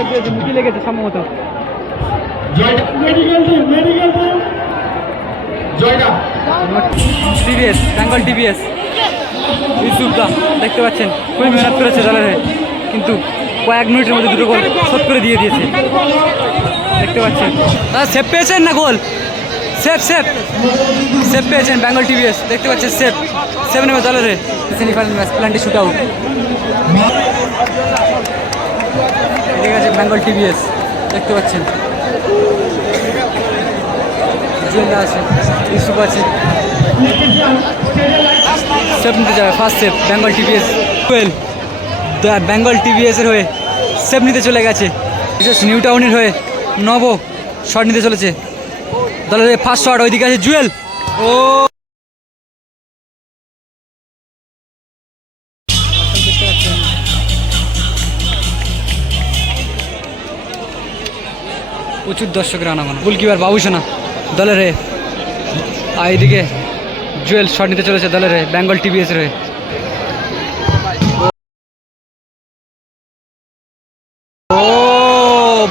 Doctor দিয়েছে মুটি লেগেছে সম্ভবত। টিভিএস বেঙ্গল টিভিএস ইউসুফদা দেখতে পাচ্ছেন খুবই মেহনত করেছে দলের হয়ে। কিন্তু কয়েক মিনিটের মধ্যে দুটো গোল শোধ করে দিয়ে দিয়েছে। দেখতে পাচ্ছেন। দাদা সেফ পেয়েছেন না গোল? সেফ সেফ সেফ পেয়েছেন বেঙ্গল টিভিএস দেখতে পাচ্ছেন সেফ সেভ নেবে দলের হয়ে। Semifinal match penalty shoot out ঠিক আছে বেঙ্গল টিভিএস দেখতে পাচ্ছেন। জুয়েলদা আছে, ইউসুফ আছে। সেভ নিতে যাবে first save Bengal TVS twelve Bengal টিভিএসের হয়ে সেভ নিতে চলে গেছে। বিশেষ নিউ টাউনের হয়ে নব শট নিতে চলেছে। দলের ফার্স্ট শট ওইদিকে আছে জুয়েল। ও! প্রচুর দর্শকের আনাগোনা। গোলকিপার বাবুসোনা দলের হয়ে। আর এইদিকে জুয়েল শট নিতে চলেছে দলের হয়ে, বেঙ্গল টিভিএস হয়ে। ও,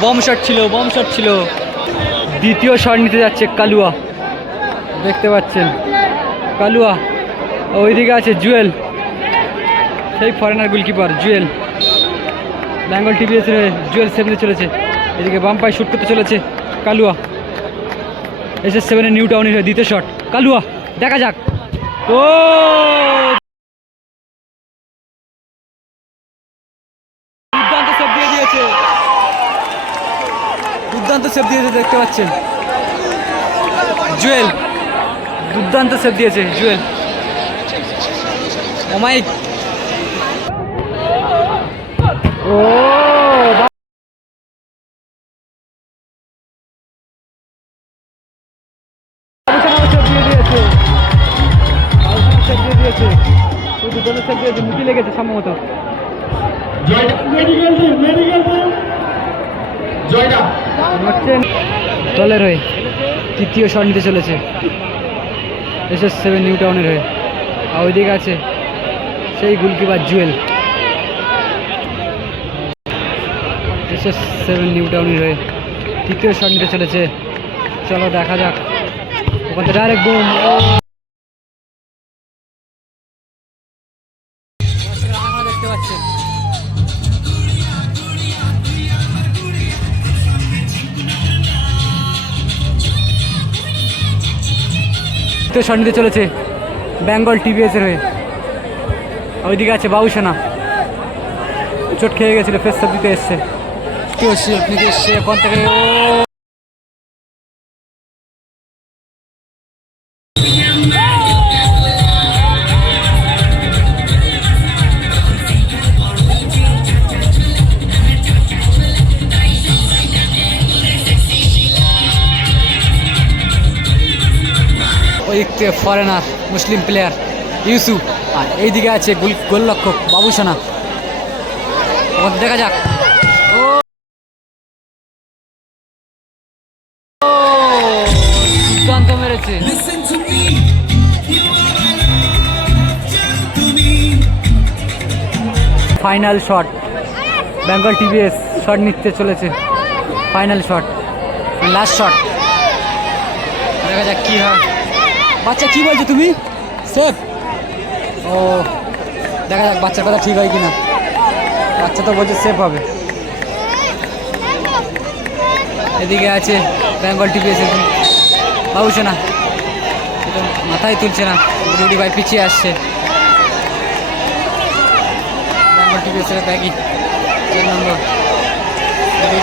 বম শট ছিল, বম শট ছিল। দ্বিতীয় শট নিতে যাচ্ছে কালুয়া। দেখতে পাচ্ছেন, কালুয়া। ওইদিকে আছে জুয়েল। সেই foreigner goalkeeper Jewel. Bengal TVS Jewel সেভেনে চলেছে। এদিকে বাম পায়ে শুট করতে চলেছে কালুয়া। এস এস সেভেনের নিউ টাউনের দ্বিতীয় শট কালুয়া, দেখা যাক। ও! দুর্দান্ত সেভ দিয়ে দিয়েছে। দুর্দান্ত দিয়েছে, দেখতে পাচ্ছেন। জুয়েল, দুর্দান্ত সেভ দিয়েছে, জুয়েল। ওমাইক দুজনে সেভ মুটি লেগেছে সম্ভবত। দলের হয়ে তৃতীয় শট নিতে চলেছে। এস এস সেভেন নিউ টাউনের হয়ে। আর ওই ওইদিকে আছে সেই goalkeeper Jewel S S seven new টাউনের হয়ে তৃতীয় শট নিতে চলেছে। চলো দেখা যাক। ওখান থেকে ডাইরেক্ট বুম দেখতে পাচ্ছেন। তো শট নিতে চলেছে বেঙ্গল টিভিএস এর হয়ে। ওইদিকে আছে বাবুসোনা চোট খেয়ে গেছিল ফেস দিতে এসছে। কি হচ্ছে? ওখান থেকে ও ওই ফরেনার মুসলিম প্লেয়ার ইউসুফ আর এইদিকে আছে গোল গোলরক্ষক বাবুসোনা দেখা যাক। দুর্দান্ত মেরেছে। Final shot Bengal TVS shot নিতে চলেছে। ফাইনাল শট লাস্ট শট দেখা যাক কি হয়। বাচ্চা কি বলছো তুমি? সেফ? ও, দেখা যাক বাচ্চার কথা ঠিক হয় কিনা। বাচ্চা তো বলছে সেফ হবে। এদিকে আছে বেঙ্গল টিভি এসে। বাবুছে না মাথায় তুলছে না। রুডি ভাই পিছিয়ে আসছে। বেঙ্গল টিভি এসে ব্যাগি। নম্বর। রুডি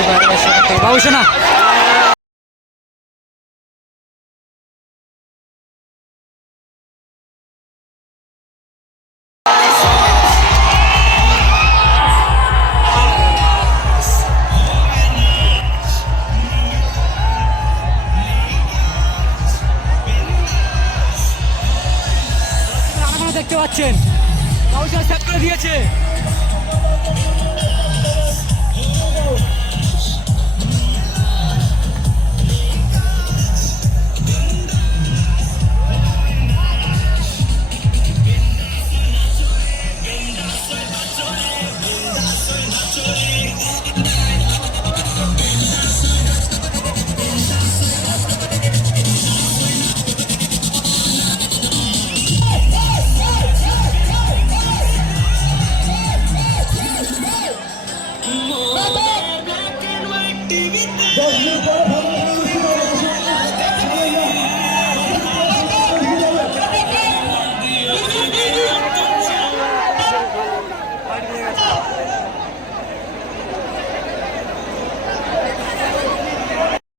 দেখতে পাচ্ছেন। কাউসার সেট করে দিয়েছে।